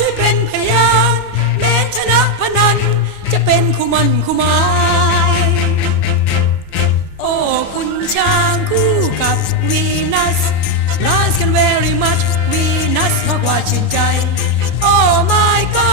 ช่วยเป็นพยานแม้ชนะพนัน จะเป็นคู่มันคู่หมายโอ้คุณช้างคู่กับวีนัสลาสกัน very much วีนัสมากกว่าชื่นใจ โอ้ my god